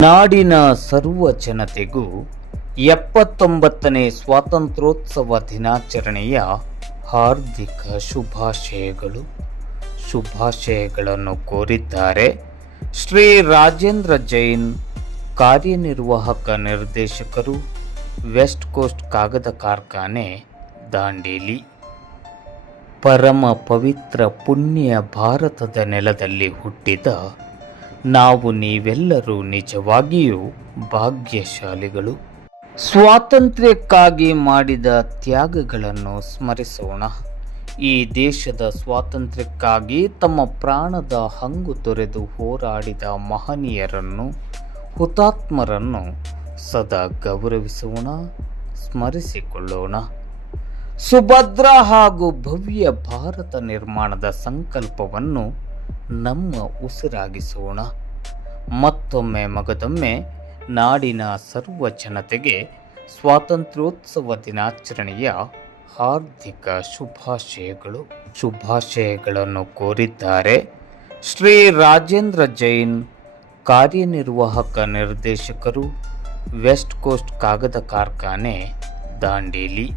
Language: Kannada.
ನಾಡಿನ ಸರ್ವ ಜನತೆಗೂ ಎಪ್ಪತ್ತೊಂಬತ್ತನೇ ಸ್ವಾತಂತ್ರ್ಯೋತ್ಸವ ದಿನಾಚರಣೆಯ ಹಾರ್ದಿಕ ಶುಭಾಶಯಗಳು. ಶುಭಾಶಯಗಳನ್ನು ಕೋರಿದ್ದಾರೆ ಶ್ರೀ ರಾಜೇಂದ್ರ ಜೈನ್ ಕಾರ್ಯನಿರ್ವಾಹಕ ನಿರ್ದೇಶಕರು, ವೆಸ್ಟ್ ಕೋಸ್ಟ್ ಕಾಗದ ಕಾರ್ಖಾನೆ, ದಾಂಡೇಲಿ. ಪರಮ ಪವಿತ್ರ ಪುಣ್ಯ ಭಾರತದ ನೆಲದಲ್ಲಿ ಹುಟ್ಟಿದ ನಾವು ನೀವೆಲ್ಲರೂ ನಿಜವಾಗಿಯೂ ಭಾಗ್ಯಶಾಲಿಗಳು. ಸ್ವಾತಂತ್ರ್ಯಕ್ಕಾಗಿ ಮಾಡಿದ ತ್ಯಾಗಗಳನ್ನು ಸ್ಮರಿಸೋಣ. ಈ ದೇಶದ ಸ್ವಾತಂತ್ರ್ಯಕ್ಕಾಗಿ ತಮ್ಮ ಪ್ರಾಣದ ಹಂಗು ತೊರೆದು ಹೋರಾಡಿದ ಮಹನೀಯರನ್ನು, ಹುತಾತ್ಮರನ್ನು ಸದಾ ಗೌರವಿಸೋಣ, ಸ್ಮರಿಸಿಕೊಳ್ಳೋಣ. ಸುಭದ್ರ ಹಾಗೂ ಭವ್ಯ ಭಾರತ ನಿರ್ಮಾಣದ ಸಂಕಲ್ಪವನ್ನು ನಮ್ಮ ಉಸಿರಾಗಿಸೋಣ. ಮತ್ತೊಮ್ಮೆ ಮಗದೊಮ್ಮೆ ನಾಡಿನ ಸರ್ವ ಜನತೆಗೆ ಸ್ವಾತಂತ್ರ್ಯೋತ್ಸವ ದಿನಾಚರಣೆಯ ಹಾರ್ದಿಕ ಶುಭಾಶಯಗಳು. ಶುಭಾಶಯಗಳನ್ನು ಕೋರಿದ್ದಾರೆ ಶ್ರೀ ರಾಜೇಂದ್ರ ಜೈನ್ ಕಾರ್ಯನಿರ್ವಾಹಕ ನಿರ್ದೇಶಕರು, ವೆಸ್ಟ್ ಕೋಸ್ಟ್ ಕಾಗದ ಕಾರ್ಖಾನೆ, ದಾಂಡೇಲಿ.